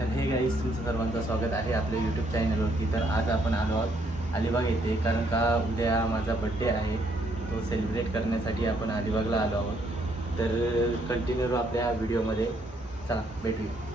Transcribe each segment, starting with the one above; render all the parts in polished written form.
तर hey guys तुमचं सर्वांचं स्वागत आहे आपल्या यूट्यूब चॅनलवरती. तर आज आपण आलो आहोत अलिबाग येथे, कारण का उद्या माझा बड्डे आहे. तो सेलिब्रेट करण्यासाठी आपण अलिबागला आलो आहोत. तर कंटिन्यू आपल्या व्हिडिओमध्ये, चला भेटूया.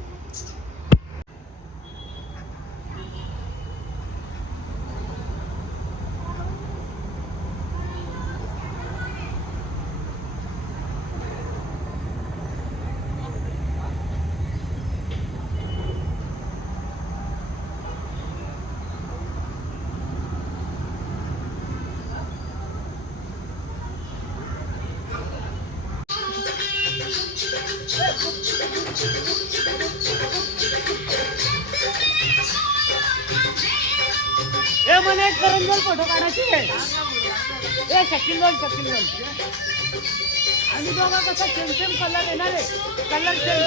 मला एक करंजल फोटो काढायची आहे. शकील बोल आणि दोघा कसा सेम सेम कलर येणार आहे. कलर सेम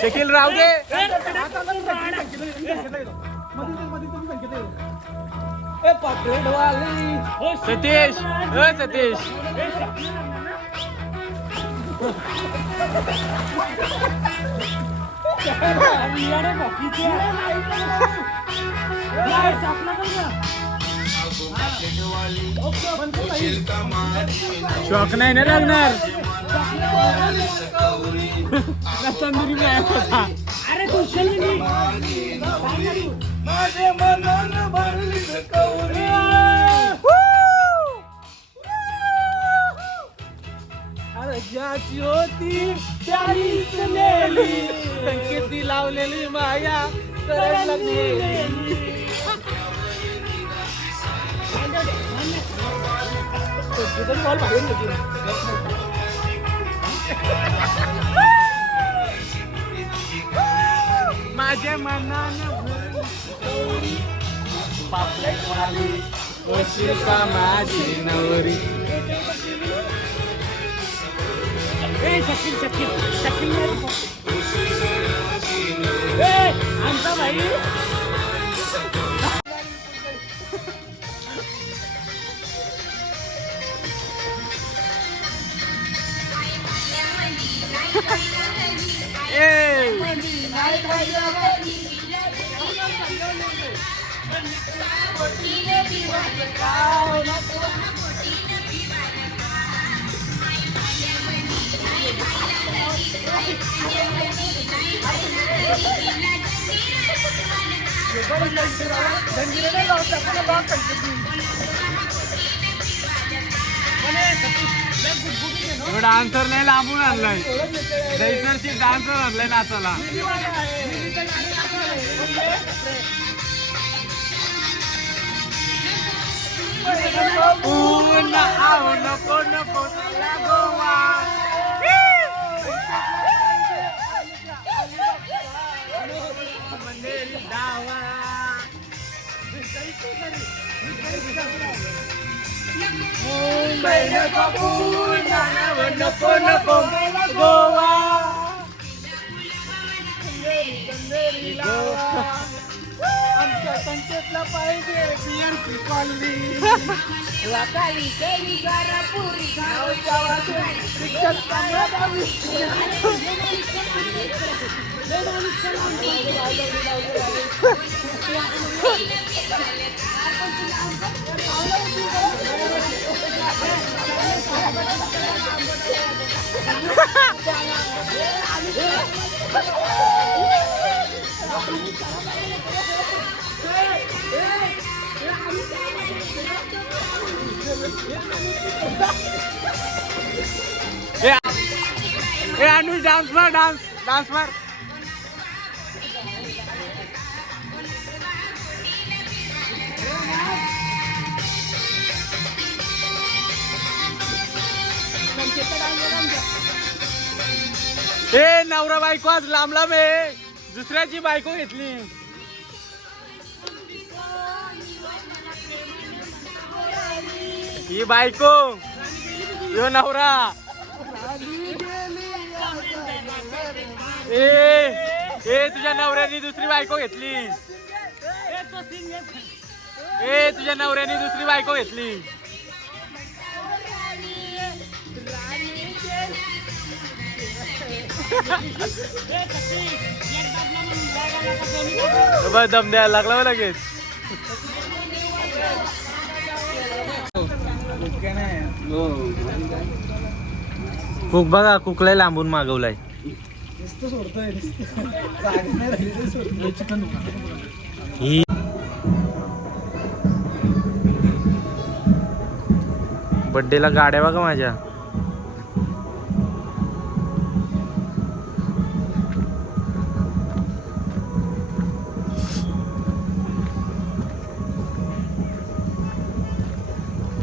शकील राहू दे. सतीश सतीश शौक नाही ना लागणार. अरे तू ज्याची होती त्यारीच नेली, संकेती लावलेली माया करायला लागली. माझ्या मनानं पापलेट वाली होशील का माझी नवरी. शकील आमचा भाई डान्सर नाही लांबून आणलाय. जैसरची डान्सर आणलाय नाचाला. नको नको गोवा. नको नको गोवा. आमच्या संकेतला पाहिजे बीएमसी कॉलनी. शिक्षक ए अनुज डान्स मार डान्स मार. ए नवरा बायको आज लांब लांब आहे. दुसऱ्याची बायको घेतली. ही बायको यो नवरा. ए तुझ्या नवऱ्याने दुसरी बायको घेतली. ए तुझ्या नवऱ्याने दुसरी बायको घेतली. दम द्यायला लागला लगेच. कुक बघा कुकलाय लांबून मागवलाय. ही बड्डेला गाड्या बघा माझ्या.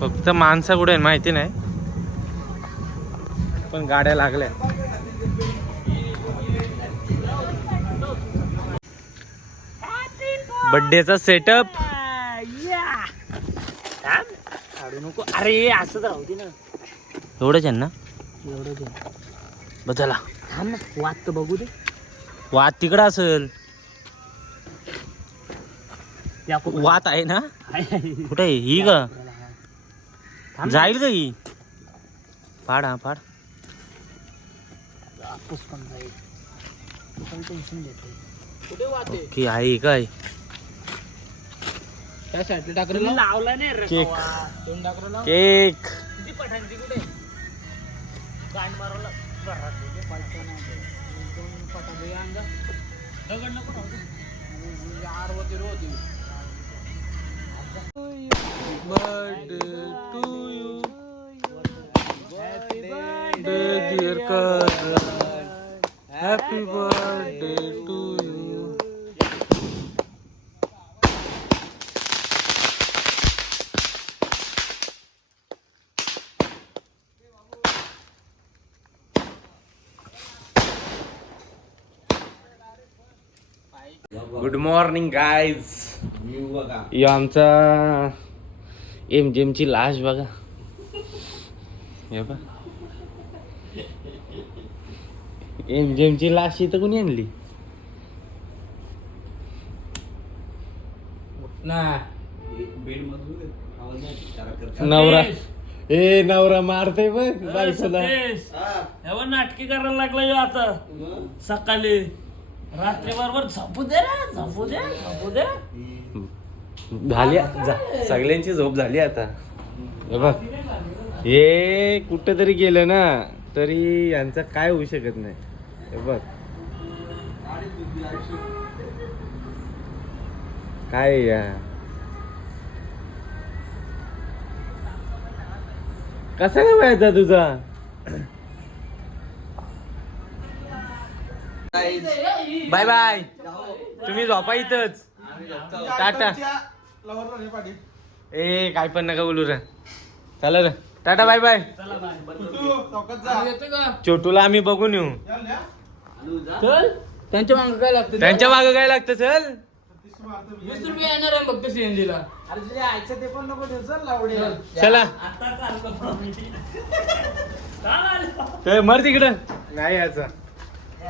फक्त माणसं कुठे माहिती नाही पण गाड्या लागल्या. बड्डेचा सेटअप. काढू नको. अरे असं राहू दे ना. एवढंच आहे ना. एवढंच आहे. बस चला थांब ना. वाद तर बघू दे. वाद तिकडं असेल. वाद आहे ना. कुठे ही का जाईल का ही. फाड हा फाड. ओके आहे काय. लावला नाही cake. Cake birthday to you. Dear Karan happy birthday to you. Good morning guys. Yo आमचा एमजेमची लाश बघा. हे बघा एमजेमची लाश इथं कोणी आणली. नवरा ए नवरा मारते बघ बायकोला. नाटकी करायला लागला यो आता. सकाळी रात्री बरोबर झोपू दे रे. झोपू दे झोपू दे. झाली सगळ्यांची झोप झाली आता. हे बघ हे कुठं तरी गेलं ना तरी यांचं काय होऊ शकत नाही. हे बघ काय या कसा काय व्हायचा तुझा. Bye bye. तुम्ही झोपा इथंच. टाटा. ए काय पण नका बोलू रे. चला रे टाटा बाय बाय. छोटूला आम्ही बघून येऊ. चल त्यांच्या मागं काय लागतं. त्यांच्या मागं काय लागतं. चल 20 रुपये येणार आहे फक्त सीएनजीला. चला मर तिकडं नाही याचा.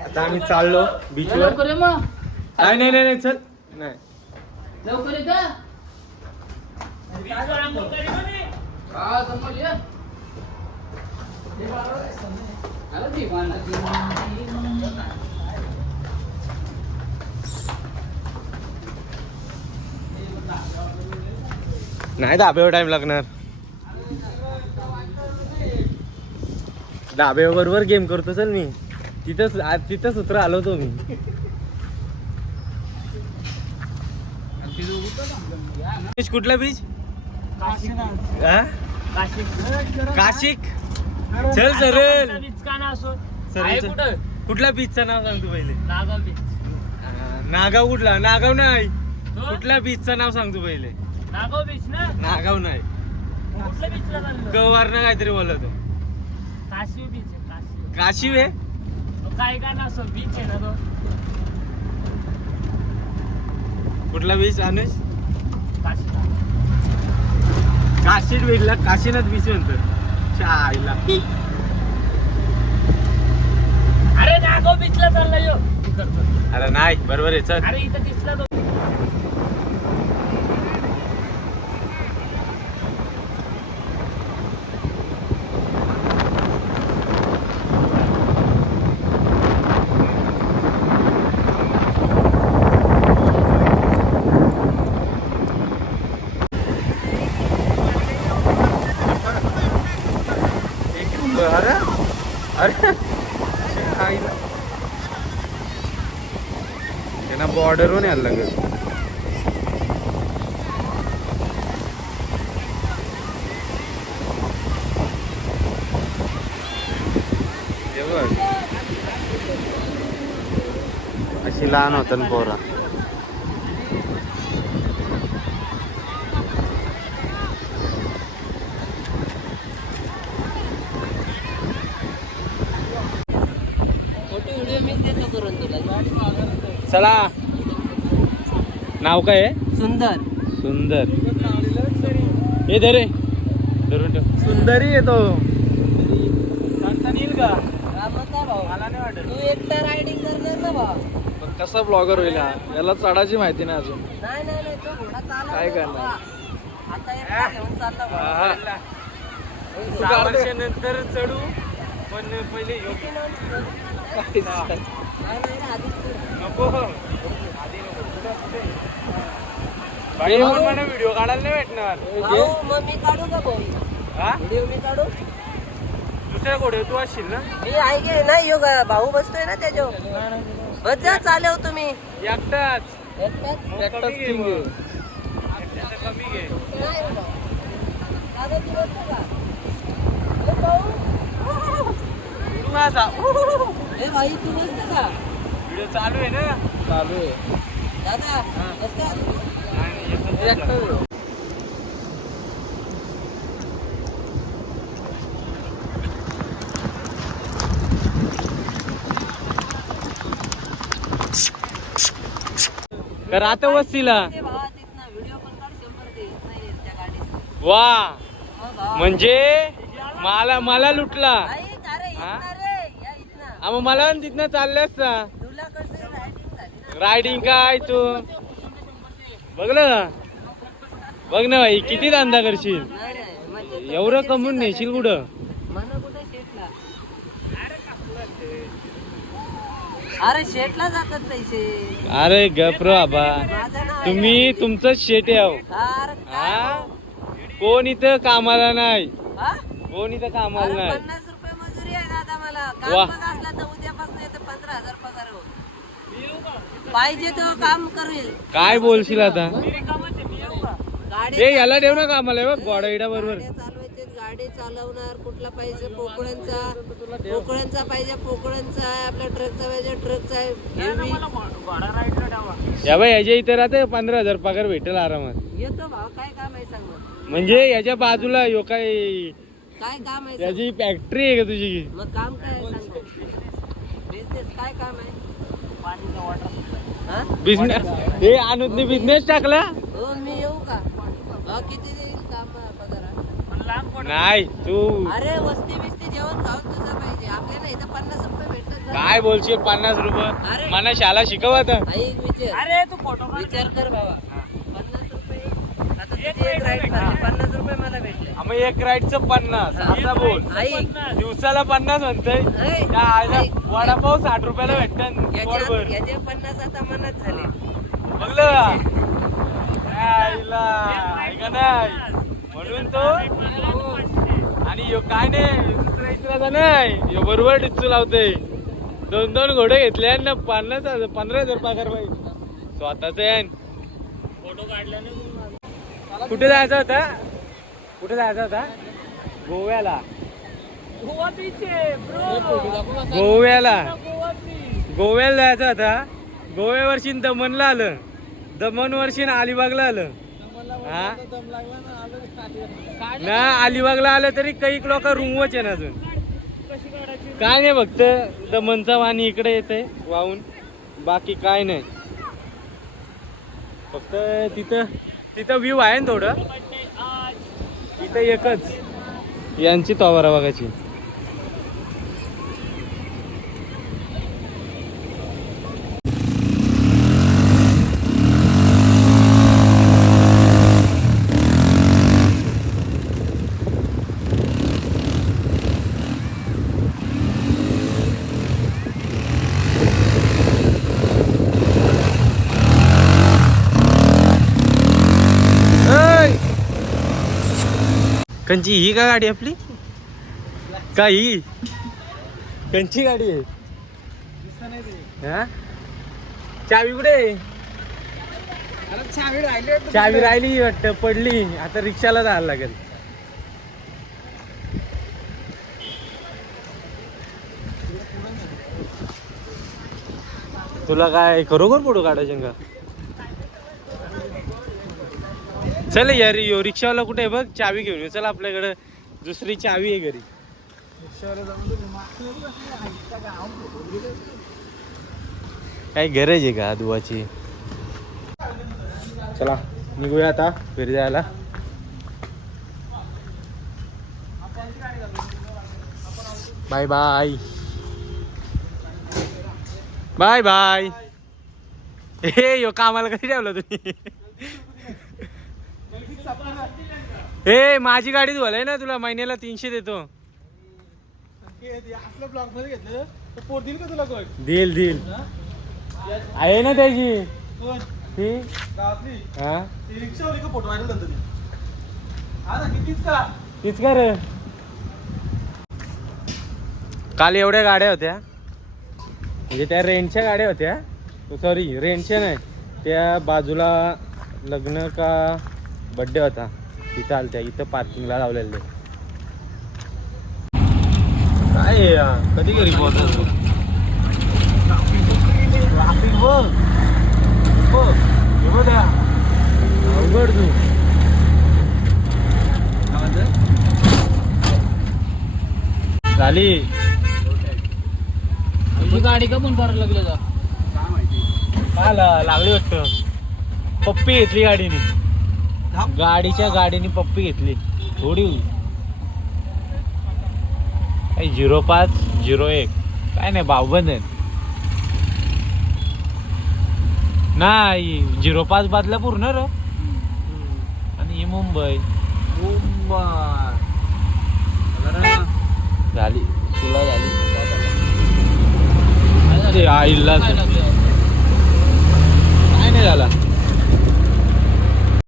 आता आम्ही चाललो बीचवर. काय नाही नाही चल नाही लवकर येत. नाही धाब्यावर टाइम लागणार. धाब्याबरोबर गेम करतो चल मी. तिथंच उतर आलो तो मी. कुठला बीच? काशिक. चल सरळ. कुठल्या बीचचं नाव सांग तू पहिले. नागाव कुठला? नागाव नाही. कुठल्या बीचचं नाव सांग तू पहिले. नागाव बीच ना. नागाव नाही. कुठल्या बीचला गवारनं काहीतरी बोलतो. काशी बीच आहे. काशी. काशी वे काय काय ना असं बीच आहे ना तो. कुठला बीच अनुष? काशी. काशीत बीचला काशीनाथ बीच म्हणतात. चायला. अरे नागाव बीचला चालला यो. अरे नाही बरोबर आहे चल. अरे इथं दिसला तो. अरे अरे त्यांना बॉर्डरवरून यायला लागेल. अशी लहान होत ना पोरा. चला. नाव काय आहे? सुंदर. सुंदर. हे धरे धरून ठेव. सुंदरी येतो. येईल का? मला नाही वाटत. तू एकटा रायडिंग करणार ना भाऊ. पण कसा ब्लॉगर होईल हा? याला चढायची माहिती नाही अजून. नाही नाही नाही तो घोडा चालवतो. काय करणार? आता एकटा घेऊन चालला भाऊ. 6 वर्षानंतर चढू पण पहिले नाही नाही आधीच. नको. बाई मला व्हिडिओ काढायला नाही भेटणार. भाऊ मग मी काढू का भाऊ? हा व्हिडिओ मी काढू. दुसऱ्या घोडे तू असशील ना. मी आहे की नाही यो भाऊ बसतोय ना त्याच्यावर. बस जा चालव तुम्ही. एकटाच. एकटाच king आहे. एकट्याचं कमी घे. नाही बाबा. दादा तू बसतो का? ए भाऊ. तू असा ए भाई तू बसतो का? व्हिडिओ चालू आहे ना. चालू आहे. दादा बसतो. एकटाच आहे. तर आता वस्तीला व्हिडिओ पण काढ 100 दे. नाही त्या गाडीचं. वा मग भाऊ. म्हणजे मला लुटला. ऐक, अरे हा? इथनं रे, या इथनं. मग मला तिथनं चालले असता. तुला कसं रायडिंग झाली ना? रायडिंग काय तू बघलं ना. बघ ना भाई किती धंदा करशील. नाही नाही म्हणजे एवढं कमवून नेशील कुठं. मला कुठे शेटला. अरे शेटला जातात पैसे. अरे गप्र बाबा माझं नाव तुम्ही तुमचंच शेट आहे अहो. अरे काय हा भाऊ? कोण इथं कामाला नाही. हा? कोण इथं कामाला अरे नाही. 50 रुपये मजुरी आहे दादा मला. वा. काम बघ असला तर उद्यापासून येतं 15,000 पगार हो. पाहिजे तो काम करेल. काय बोलशील आता. गाडी ए याला ठेव ना कामाला बघ गोडा इडा बरोबर. गाड्या चालवायचे. गाडी चालवणार. कुठला पाहिजे पोकळ्यांचा पाहिजे पोकळ्यांचा आहे. आपल्या ट्रकचा पाहिजे ट्रकचा आहे. हेवी या बाई याच्या इथे राहते 15,000 पगार भेटेल आरामात. येतो भाऊ. काय काम आहे सांग मग. म्हणजे याच्या बाजूला यो काय काय काम आहे सांग. त्याची फॅक्टरी आहे का तुझी. मग काम काय आहे सांग मग. बिझनेस काय काम आहे. पाणीचा वॉटर सप्लाय. बिझनेस हे अनुजने बिझनेस टाकला. हो मी येऊ का. किती देईल काम पगार. नाही तू अरे वस्ती बिस्ती जेवण खाऊन तुझं पाहिजे. आपल्याला इथं 50 रुपये भेटतात. काय बोलशील 50 रुपये. अरे. मला शाला शिकव आता. ऐक विचार. अरे तू फोटो विचार कर बाबा. 50 रुपये. आता तुझी एक राईड मारली 50 रुपये मला भेटले. मग एक राईडचं 50 असा बोल. ऐक दिवसाला 50 म्हणतोय. ऐक. त्या आईला ऐक. वडापाव 60 रुपयाला भेटतात. याचे 50 आता मनात झाले. बघलं का? त्या आईला ऐका नाही तो आणि ह्यो काय नाही दुसरा इचराचा नाही ह्यो बरोबर डिच्चू लावते 2 घोडे घेतले आणि ना 15,000 पगार पाहिजे स्वतःच आहे. फोटो काढल्याने कुठे जायचं होता गोव्याला गोवा बीच आहे ब्रो. गोव्याला गोवा बीच. गोव्याला जायचं होता. गोव्यावरशी दमनला आलं दमनवरशी अलिबागला आलं हा ना अलिबागला आलं तरी काही लोक रूमवच आहे ना अजून कशी काढायची काय नाही फक्त दमनचा वाणी इकडे येते वाहून बाकी काय नाही फक्त तिथं व्ह्यू आहे ना थोडं आज तिथं एकच यांची तवारा बघायची. कंची ही का गाडी आपली का ही कंची गाडी आहे हा? चावी कुठे चावी राहिली वाटतं पडली आता रिक्षाला जायला लागेल. तुला काय खरोखर फोटो काढायचे का चल यार यो रिक्षावाला कुठे आहे बघ चावी घेऊन ये चल आपल्याकडे दुसरी चावी आहे घरी. काही गरज आहे का दुवाची. चला निघूया आता घरी जायला. Bye bye bye bye. हे यो कामाला कधी ठेवलं तुम्ही ए माझी गाडी धुवाय ना तुला महिन्याला 300 देतो. दिल आहे ना त्याची तीच का रे. काल एवढ्या गाड्या होत्या म्हणजे त्या रेंटच्या गाड्या होत्या सॉरी रेंटच्या नाही त्या बाजूला लग्न का बर्थडे होता तिथं आलत्या इथं पार्किंगला लावलेले. काय कधी घरी पोहोचतो अवघड तू झाली गाडी का पण करायला लागलं का काय लागली वाटतं. पप्पी घेतली गाडीने गाडीने पप्पी घेतली थोडी 0501 काय नाही भावबंद आहे नाही 05 बदलापूर ना र आणि ही मुंबई झाली तुला झाली आईला